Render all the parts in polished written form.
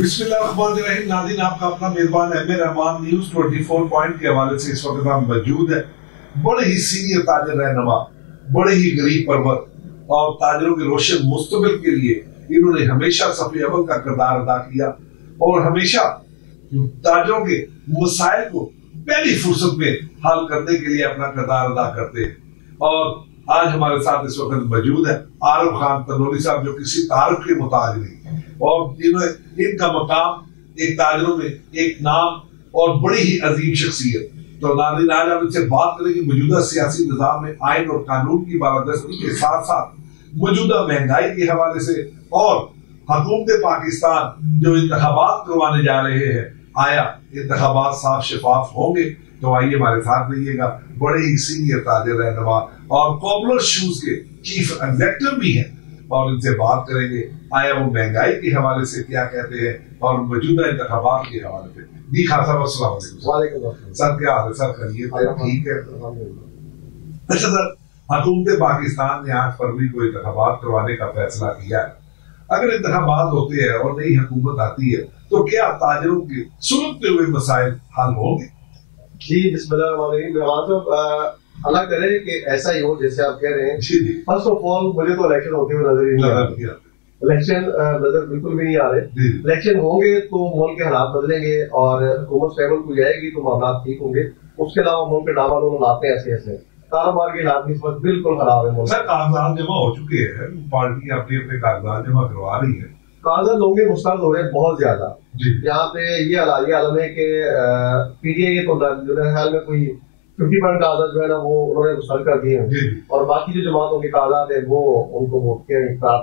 बिस्मिल्लाहिर्रहमानिर्रहीम। नाज़रीन, आपका अपना मेजबान M A Rahman news 24 point के हवाले से इस वक्त हम मौजूद है। बड़े ही सीनियर ताजिर रहनुमा, बड़े ही गरीब परवर और ताजिरों के रोशन मुस्तकबिल के लिए इन्होंने हमेशा सफ़े अव्वल का किरदार अदा किया और हमेशा ताजिरों के मसाइल को पहली फुर्सत में हल करने के लिए अपना किरदार अदा करते हैं। और आज हमारे साथ इस वक्त मौजूद है आरिफ खान तनोली साहब, जो किसी तारुफ के मुताज नहीं और इनका मकाम एक ताजिरों में एक नाम और बड़ी ही अजीम शख्सियत। तो नाज़रीन, आज हम इनसे बात करेंगे मौजूदा सियासी निज़ाम में आइन और कानून की बालादस्ती के साथ साथ मौजूदा महंगाई के हवाले से और हुकूमत पाकिस्तान जो इंतखाबात करवाने जा रहे हैं, आया इंतखाबात साफ शफाफ होंगे? तो आइए हमारे साथ रहिएगा। बड़े ही सीनियर ताजिर रहनुमा और कॉबलर शूज के चीफ एग्जीक्यूटिव भी हैं और इनसे बात करेंगे आया वो महंगाई के हवाले से क्या कहते हैं और मौजूदा इंतखाबात के हवाले से। जी खान साहब, अस्सलाम वालेकुम सर, क्या हाल है सर? खैरियत है? ठीक है। अच्छा सर, हुकूमत पाकिस्तान ने 8 फरवरी को इंतखाबात करवाने का फैसला किया है। अगर इंतखाबात होते हैं और नई हुकूमत आती है तो क्या ताजिरों के सुलगते हुए मसाइल हल होंगे? जी बिस्मिल्लाह, अल्लाह करे कि ऐसा ही हो जैसे आप कह रहे हैं। फर्स्ट ऑफ ऑल, मुझे तो इलेक्शन होते हुए नजर ही नहीं आ रहे। इलेक्शन नजर बिल्कुल भी नहीं आ रहे। इलेक्शन होंगे तो मुल्क के हालात बदलेंगे और हुकूमत स्टेबल हो जाएगी तो मामला ठीक होंगे। उसके अलावा मुल्क के डावाडोल हालात ऐसे ऐसे कारोबार के हालात इस वक्त बिल्कुल खराब है। सर, कागजात जमा हो चुके हैं, पार्टी अपने अपने कागजात जमा करवा रही है। कागजात लोगों के मुस्तरद हो रहे हैं बहुत ज्यादा। यहाँ पे ये आलम है कि पीटीआई के तो मेरे ख्याल में कोई 50% कागजात जो है ना वो उन्होंने मुस्तरद कर दिए हैं और बाकी जो जमातों के कागजात है वो उनको वोट के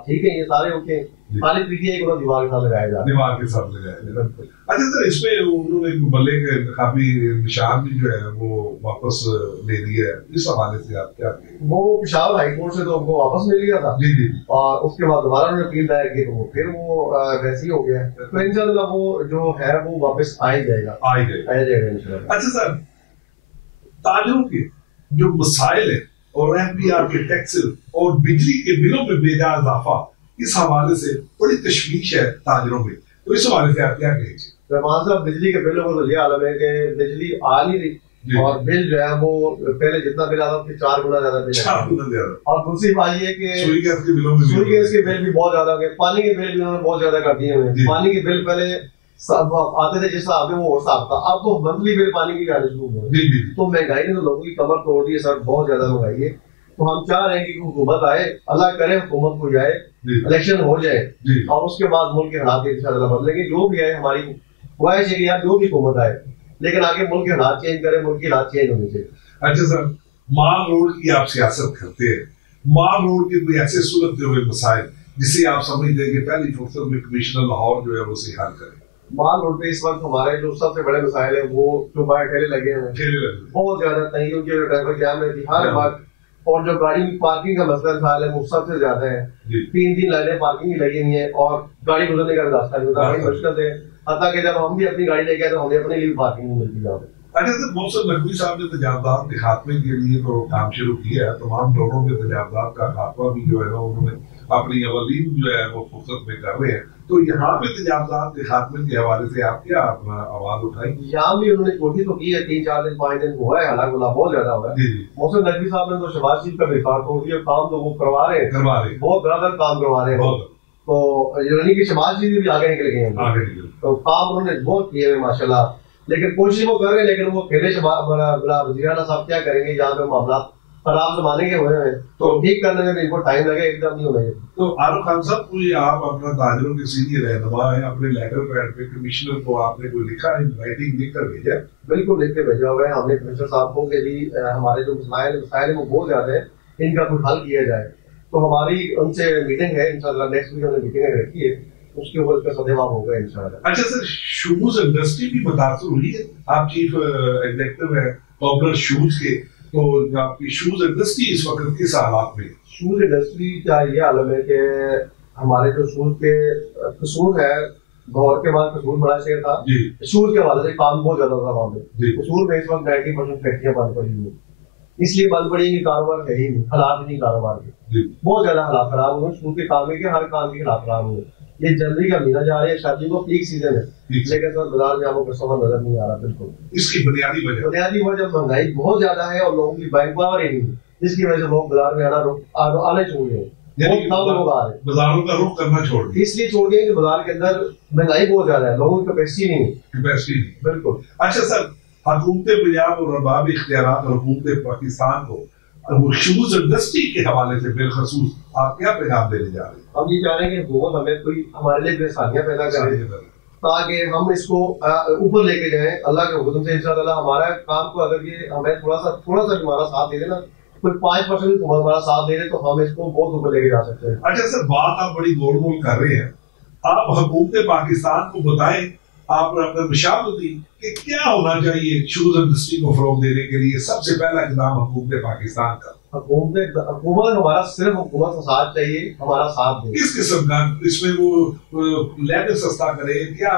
ठीक है, ये सारे उनके खाली पीटीआई को दिमाग के साथ लगाया जा रहा है। अच्छा सर, इसमें उन्होंने बल्ले के इंतखाबी निशान भी जो है वो वापस ले लिया है, इस हवाले से आप क्या कहेंगे? वो पेशावर हाई कोर्ट से तो उनको वापस ले लिया था और उसके बाद दोबारा उन्होंने अपील दायर की तो फिर वो वैसे ही हो गया। तो इंशाल्लाह वो जो है वो वापस आ ही जाएगा इंशाल्लाह। अच्छा सर, ताजिरों के जो मसाइल है और एफबीआर के टैक्स और बिजली के बिलों में बेजा इजाफा, इस हवाले से बड़ी तशवीश है ताजिरों में, तो इस हवाले से आप क्या कहेंगे? रहमान साहब, बिजली के बिलों को तो ये आलम है कि बिजली आ नहीं रही और बिल जो है वो पहले जितना बिल आता उसके 4 गुना ज्यादा बिल। और दूसरी बात ये कि सुई गैस के बिल भी बहुत ज्यादा हो गए, पानी के बिल भी उन्होंने बहुत ज्यादा कर दिए हुए। पानी के बिल पहले आते थे जिस हिसाब में वो हिसाब था, अब तो मंथली बिल पानी की आने शुरू हो गए। तो महंगाई ने तो लोगों की कमर तोड़ दी है सर, बहुत ज्यादा महंगाई है। तो हम चाह रहे हैं कि हुकूमत आए, अल्लाह करे हुकूमत को जाए, इलेक्शन हो जाए और उसके बाद मुल्क के हालात इंशाअल्लाह बदलेंगे। जो भी आए, हमारी ख्वाहिश है कि यार जो भी हुकूमत आए लेकिन आगे मुल्क के हालात चेंज करे, मुल्क के हालात चेंज होने चाहिए। अच्छा सर, माल रोड की आप सियासत करते हैं, माल रोड के कोई ऐसे सुलगते हुए मसाइल जिसे आप समझते हैं कि पहली फुर्सत में कमिश्नर लाहौर जो है वो उसे हल करे? माल रोड पे इस वक्त हमारे जो सबसे बड़े मसाइल है वो जो बाहर ठेले लगे हैं बहुत ज्यादा तंगियों की ट्रैफिक जाम रहती है हर बार, और जो गाड़ी पार्किंग का मसला है वो सबसे ज्यादा है। 3 लाइनें पार्किंग की लगी हुई है और गाड़ी गुजरने का रास्ता नहीं होता, बड़ी मुश्किल है। हत्ता कि जब हम भी अपनी गाड़ी लेके आए तो हमें अपने लिए पार्किंग नहीं मिलती जहाँ पे। अच्छा सर, मोहसिन नकवी साहब ने तजावजात के खात्मे के लिए तो काम शुरू किया है, तमाम लोगों के तजावजात का खात्मा भी जो है ना उन्होंने अपनी अवलीन जो है वो फुर्सत में कर रहे हैं। तो यहाँ पे तजावजात के खात्मे के हवाले से आप क्या अपना आवाज उठाई? यहाँ भी उन्होंने कोशिश तो की है, 3-4 दिन 5 दिन हुआ है, हालांकि बहुत ज्यादा हुआ है। मोहसिन नकवी साहब ने तो शहबाज शरीफ का रिकॉर्ड तोड़ दिया, काम तो वो करवा रहे हैं बहुत बराबर काम करवा रहे हैं। तो यानी कि शहबाज शरीफ भी आगे निकल गए हैं, तो काम उन्होंने बहुत किए हैं माशाल्लाह। लेकिन कोशिश वो कर रहे हैं, लेकिन वो अकेले वज़ीर आला साहब क्या करेंगे जहाँ पे मामला खराब जमाने के हुए हैं तो ठीक करने में इनको टाइम लगे, एकदम नहीं होने। तो आरिफ खान साहब, कोई आप अपना ताजिरों के सीनियर रहनुमा है, अपने लेटर पैड पे कमिश्नर को आपने कोई लिखा है, राइटिंग लिख कर भेजा? बिल्कुल लिख के भेजा हुआ है हमने कमिश्नर साहब को कि जी हमारे जो मसाइल है वो बहुत ज्यादा है, इनका कोई हल किया जाए। तो हमारी उनसे मीटिंग है इंशाल्लाह, नेक्स्ट वीक हमने मीटिंग रखी है, उसके ऊपर इसका सदेवाब होगा इंशाल्लाह। अच्छा सर, शूज इंडस्ट्री भी मुतासर हुई है, आप चीफ एग्जीक्यूटिव है पॉपुलर शूज के, तो आपकी शूज इंडस्ट्री इस वक्त किस हालात में? शूज इंडस्ट्री का ये आलम है कि हमारे जो शूज के कसूर है, गौर के बाद कसूर बड़ा शेयर था, शूज के हवाले से काम बहुत ज्यादा था वहाँ पे। कसूर में इस वक्त 90% फैक्ट्रियां बंद पड़ी हुई, इसलिए बंद पड़ी कि कारोबार है ही नहीं, हालात नहीं कारोबार के, बहुत ज्यादा हालात खराब हुए। शूज के काम के हर काम के हालात खराब हुए। یہ جنوری کا مہینہ جا رہا ہے، شادی کو پیک سیزن ہے، لیکن سر بازار میں آپ کو کسٹمر نظر نہیں آ رہا. بالکل اس کی بنیادی وجہ مہنگائی بہت زیادہ ہے اور لوگوں کی بائنگ پاور ہی نہیں ہے، جس کی وجہ سے لوگ بازار میں آنے چھوڑ گئے. بہت کم لوگ آ رہے ہیں، بازاروں کا رخ کرنا چھوڑ گئے. اس لیے چھوڑ گئے کہ بازار کے اندر مہنگائی بہت زیادہ ہے، لوگوں کی کیپیسٹی نہیں ہے. بالکل. اچھا سر، حکومت پنجاب اور ارباب اختیارات اور حکومت پاکستان کو شوز انڈسٹری کے حوالے سے بالخصوص آپ کیا پیغام دینے جا رہے ہیں؟ ہم یہ چاہ رہے ہیں کہ حکومت ہمیں کوئی ہمارے لیے آسانیاں پیدا کرے تاکہ ہم اس کو اوپر لے کے جائیں. اللہ کے حکم سے انشاءاللہ ہمارا کام کو اگر یہ ہمیں تھوڑا سا ہمارا ساتھ دے دے نا، کوئی 5% ہمارا ساتھ دے دے تو ہم اس کو بہت اوپر لے کے جا سکتے ہیں. اچھا سر، بات آپ بڑی گول مول کر رہے ہیں. آپ حکومت پاکستان کو بتائیں، آپ نے اپنا مشاورت دی کہ کیا ہونا چاہیے شوز انڈسٹری کو فروغ دینے کے لیے. سب سے پہلا اقدام حکومت پاکستان کا. حکومت ہمارا صرف حکومت کا ساتھ چاہیے، ہمارا ساتھ دے. کس قسم کا؟ اس میں وہ لیدر سستا کرے کیا؟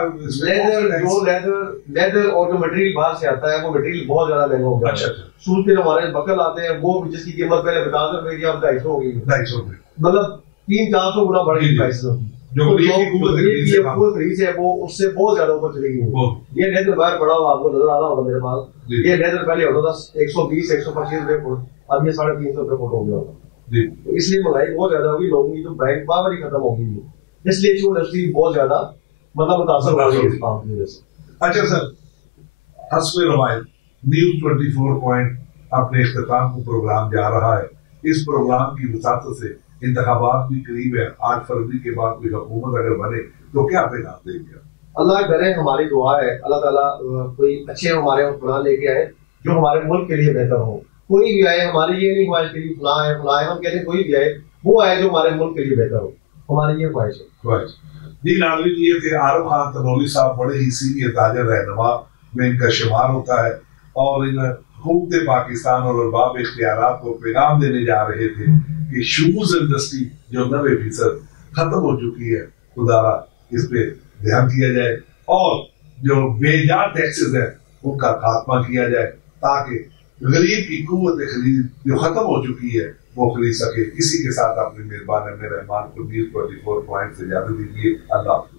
لیدر اور جو مٹیریل باہر سے آتا ہے وہ مٹیریل بہت زیادہ مہنگا ہو گیا. اچھا. سوٹ کے ہمارے بکل آتے ہیں وہ جس کی قیمت پہلے 50 روپے کی اب 250 ہو گئی. 250 مطلب 300-400 گنا بڑھ گئی پرائس. جو خرید ہے وہ اس سے بہت زیادہ اوپر چلی گئی. یہ لیدر باہر پڑا ہوا آپ کو نظر آ رہا ہوگا میرے پاس. یہ لیدر پہلے ہوتا تھا 120-125 روپے فٹ، اب یہ 350 روپے فٹ ہو گیا ہوگا. تو اس لیے مہنگائی بہت زیادہ ہوگی، لوگوں کی جو بینک پاور ہی ختم ہو گئی ہے، اس لیے شو انڈسٹری بہت زیادہ مطلب متاثر ہو رہی ہے اس کام کی وجہ سے. اچھا سر، حسب روایت نیوز 24 پوائنٹ اپنے اختتام کو پروگرام جا رہا ہے. اس پروگرام کی وساطت سے انتخابات بھی قریب ہے. 8 فروری کے بعد کوئی حکومت اگر بنے تو کیا پیغام دیں گے؟ اللہ کرے، ہماری دعا ہے اللہ تعالیٰ کوئی اچھے ہمارے حکمران لے کے آئے جو ہمارے ملک کے لیے بہتر ہو. کوئی بھی آئے، ہماری یہ نہیں خواہش کہ فلاں ہے فلاں ہے، ہم کہتے ہیں کوئی بھی آئے وہ آئے جو ہمارے ملک کے لیے بہتر ہو، ہماری یہ خواہش ہے. جی ناظرین، یہ تھے عارف خان تنولی صاحب، بڑے ہی سینئر تاجر رہنما میں ان کا شمار ہوتا ہے، اور ان حکومت پاکستان اور ارباب اختیارات کو پیغام دینے جا رہے تھے کہ شوز انڈسٹری جو 90% ختم ہو چکی ہے، خدا اس پہ دھیان کیا جائے اور جو بے جا ٹیکسز ہیں ان کا خاتمہ کیا جائے تاکہ غریب کی قوت خرید جو ختم ہو چکی ہے وہ خرید سکے. اسی کے ساتھ اپنے میزبان رحمان کو نیوز 24 پوائنٹ سے اجازت دیجیے. اللہ حافظ.